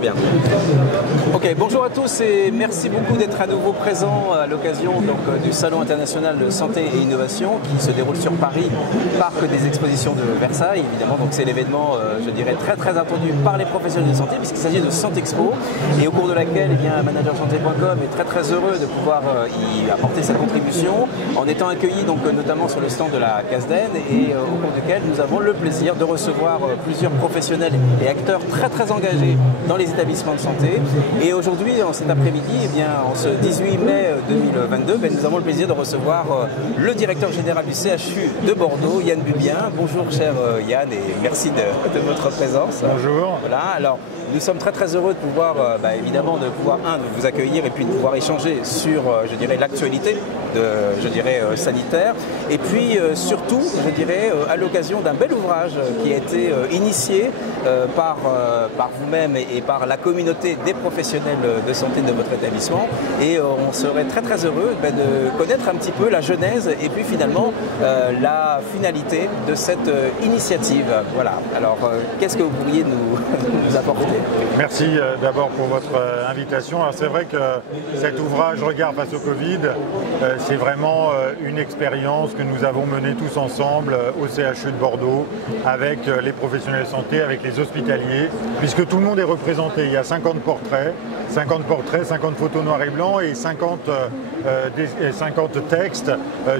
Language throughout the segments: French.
Bien. Ok, bonjour à tous et merci beaucoup d'être à nouveau présents à l'occasion du Salon international de santé et innovation qui se déroule sur Paris, parc des expositions de Versailles évidemment. Donc c'est l'événement, je dirais, très attendu par les professionnels de santé puisqu'il s'agit de Santexpo et au cours de laquelle managersanté.com est très heureux de pouvoir y apporter sa contribution en étant accueilli donc notamment sur le stand de la CASDEN et au cours duquel nous avons le plaisir de recevoir plusieurs professionnels et acteurs très engagés dans les établissements de santé. Et aujourd'hui, en cet après-midi, en ce 18 mai 2022, nous avons le plaisir de recevoir le directeur général du CHU de Bordeaux, Yann Bubien. Bonjour cher Yann et merci de votre présence. Bonjour. Voilà, alors nous sommes très heureux de pouvoir, évidemment, de vous accueillir et puis de pouvoir échanger sur, je dirais, l'actualité sanitaire. Et puis surtout, je dirais, à l'occasion d'un bel ouvrage qui a été initié par vous-même et par la communauté des professionnels de santé de votre établissement. Et on serait très heureux de connaître un petit peu la genèse et puis finalement la finalité de cette initiative. Voilà. Alors, qu'est-ce que vous pourriez nous apporter ? Merci d'abord pour votre invitation. C'est vrai que cet ouvrage Regard face au Covid, c'est vraiment une expérience que nous avons menée tous ensemble au CHU de Bordeaux avec les professionnels de santé, avec les hospitaliers, puisque tout le monde est représenté. Il y a 50 portraits, 50 photos noir et blanc et 50 textes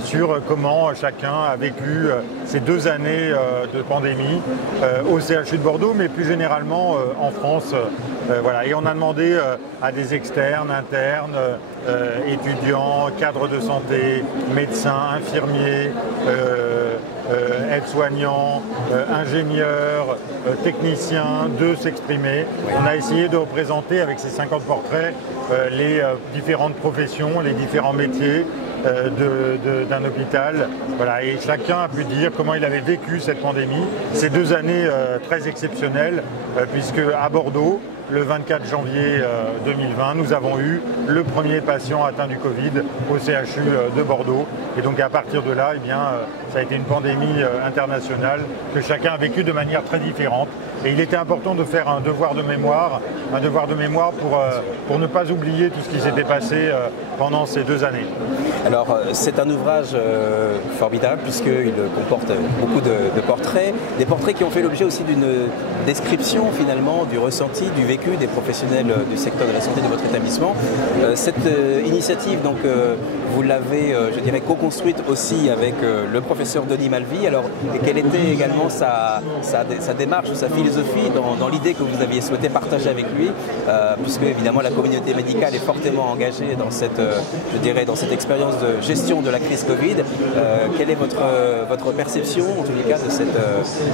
sur comment chacun a vécu ces 2 années de pandémie au CHU de Bordeaux, mais plus généralement en France. Voilà. Et on a demandé à des externes, internes, étudiants, cadres de santé, médecins, infirmiers, aides-soignants, ingénieurs, techniciens de s'exprimer. On a essayé de représenter avec ces 50 portraits les différentes professions, les différents métiers d'un hôpital. Voilà. Et chacun a pu dire comment il avait vécu cette pandémie, ces 2 années très exceptionnelles, puisque à Bordeaux, le 24 janvier 2020, nous avons eu le premier patient atteint du Covid au CHU de Bordeaux. Et donc à partir de là, ça a été une pandémie internationale que chacun a vécu de manière très différente. Et il était important de faire un devoir de mémoire pour ne pas oublier tout ce qui s'était passé pendant ces 2 années. Alors c'est un ouvrage formidable puisqu'il comporte beaucoup de portraits, des portraits qui ont fait l'objet aussi d'une description finalement du ressenti, du vécu des professionnels du secteur de la santé de votre établissement. Cette initiative, donc, vous l'avez, je dirais, co-construite aussi avec le professeur Denis Malvy. Alors, quelle était également sa démarche ou sa philosophie dans l'idée que vous aviez souhaité partager avec lui, puisque évidemment la communauté médicale est fortement engagée dans cette, je dirais, dans cette expérience de gestion de la crise Covid. Quelle est votre perception, en tous les cas, de cette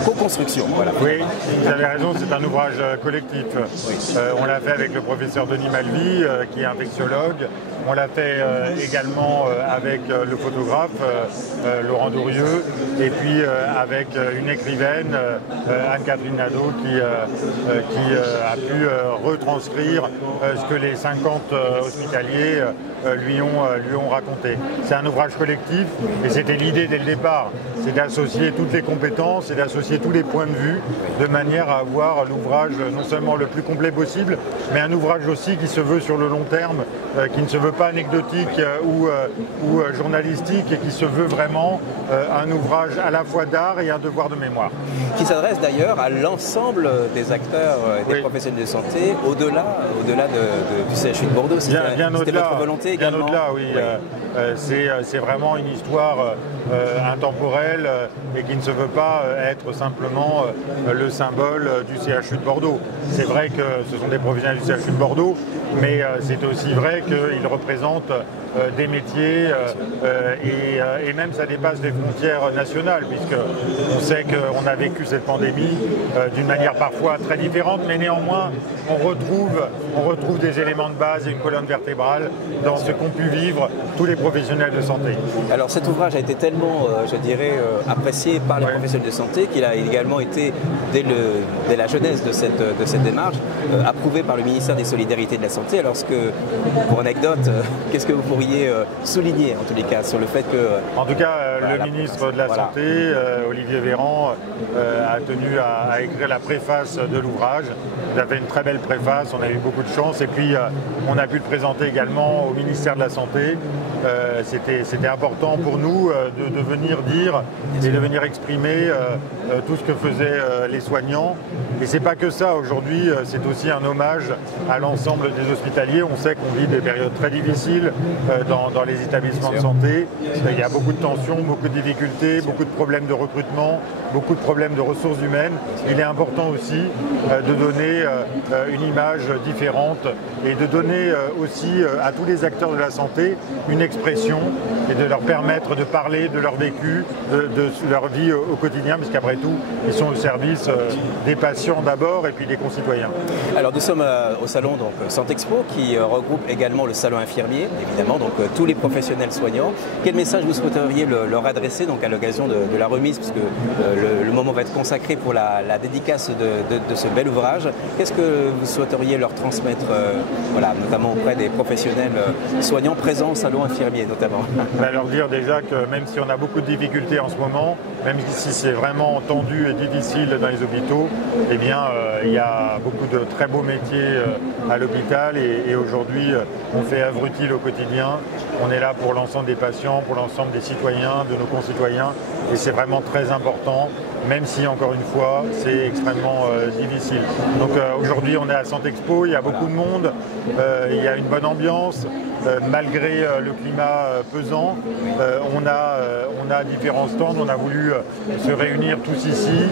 co-construction? Voilà. Oui, vous avez raison, c'est un ouvrage collectif. Oui. On l'a fait avec le professeur Denis Malvy, qui est infectiologue. On l'a fait également avec le photographe Laurent Dourieux et puis avec une écrivaine, Anne-Catherine Nadeau, qui a pu retranscrire ce que les 50 hospitaliers lui ont raconté. C'est un ouvrage collectif et c'était l'idée dès le départ, c'est d'associer toutes les compétences et d'associer tous les points de vue de manière à avoir l'ouvrage non seulement le plus complet possible, mais un ouvrage aussi qui se veut sur le long terme, qui ne se veut pas anecdotique ou journalistique et qui se veut vraiment un ouvrage à la fois d'art et un devoir de mémoire. Qui s'adresse d'ailleurs à l'ensemble des acteurs et des professionnels de santé, au-delà du CHU de Bordeaux. Bien au-delà, votre volonté également. Bien au-delà, oui. C'est vraiment une histoire intemporelle et qui ne se veut pas être simplement le symbole du CHU de Bordeaux. C'est vrai que ce sont des professionnels du CHU de Bordeaux, mais c'est aussi vrai qu'ils représentent des métiers et même ça dépasse les frontières nationales, puisqu'on sait qu'on a vécu cette pandémie d'une manière parfois très différente, mais néanmoins on retrouve des éléments de base et une colonne vertébrale dans ce qu'ont pu vivre tous les professionnels de santé. Alors cet ouvrage a été tellement, je dirais, apprécié par les professionnels de santé qu'il a également été, dès la genèse de cette démarche, approuvé par le ministère des Solidarités et de la santé. Alors, pour anecdote, qu'est-ce que vous pourriez souligner, en tous les cas, sur le fait que... En tout cas, le ministre de la Santé, Olivier Véran, a tenu à écrire la préface de l'ouvrage. Il a fait une très belle préface, on a eu beaucoup de chance. Et puis, on a pu le présenter également au ministère de la Santé. C'était important pour nous de venir dire et de venir exprimer tout ce que faisaient les soignants. Et c'est pas que ça, aujourd'hui, c'est aussi un hommage à l'ensemble des hospitaliers. On sait qu'on vit des périodes très difficiles dans les établissements de santé. Il y a beaucoup de tensions, beaucoup de difficultés, beaucoup de problèmes de recrutement, beaucoup de problèmes de ressources humaines. Il est important aussi de donner une image différente et de donner aussi à tous les acteurs de la santé une expression et de leur permettre de parler de leur vécu, de leur vie au quotidien, puisqu'après tout, ils sont au service des patients d'abord et puis des concitoyens. Alors nous sommes au salon donc, Santexpo qui regroupe également le salon infirmier, évidemment, donc tous les professionnels soignants. Quel message vous souhaiteriez leur adresser donc, à l'occasion de la remise, puisque le moment va être consacré pour la dédicace de ce bel ouvrage. Qu'est-ce que vous souhaiteriez leur transmettre, voilà, notamment auprès des professionnels soignants présents au salon infirmier notamment? Leur dire déjà que même si on a beaucoup de difficultés en ce moment, même si c'est vraiment tendu et difficile dans les hôpitaux, eh bien, il y a beaucoup de très beaux métiers à l'hôpital et aujourd'hui, on fait œuvre utile au quotidien. On est là pour l'ensemble des patients, pour l'ensemble des citoyens, de nos concitoyens et c'est vraiment très important, même si, encore une fois, c'est extrêmement difficile. Donc aujourd'hui, on est à Santexpo, il y a beaucoup de monde, il y a une bonne ambiance. Malgré le climat pesant, on a différents stands, on a voulu se réunir tous ici,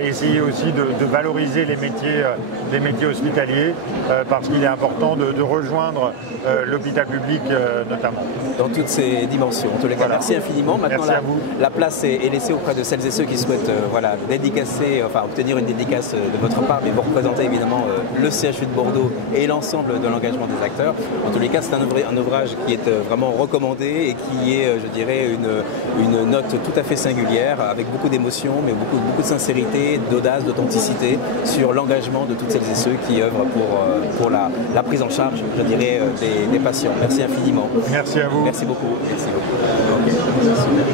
essayer aussi de valoriser les métiers hospitaliers, parce qu'il est important de rejoindre l'hôpital public notamment. Dans toutes ces dimensions. En tous les cas, voilà. Merci infiniment. Maintenant, la place est laissée auprès de celles et ceux qui souhaitent voilà, dédicacer, enfin obtenir une dédicace de votre part, mais vous représentez évidemment le CHU de Bordeaux et l'ensemble de l'engagement des acteurs. En tous les cas, c'est un ouvrage qui est vraiment recommandé et qui est, je dirais, une note tout à fait singulière, avec beaucoup d'émotion, mais beaucoup de sincérité, d'audace, d'authenticité sur l'engagement de toutes celles et ceux qui œuvrent pour la prise en charge, je dirais, des patients. Merci infiniment. Merci à vous. Merci beaucoup. Merci beaucoup. Okay.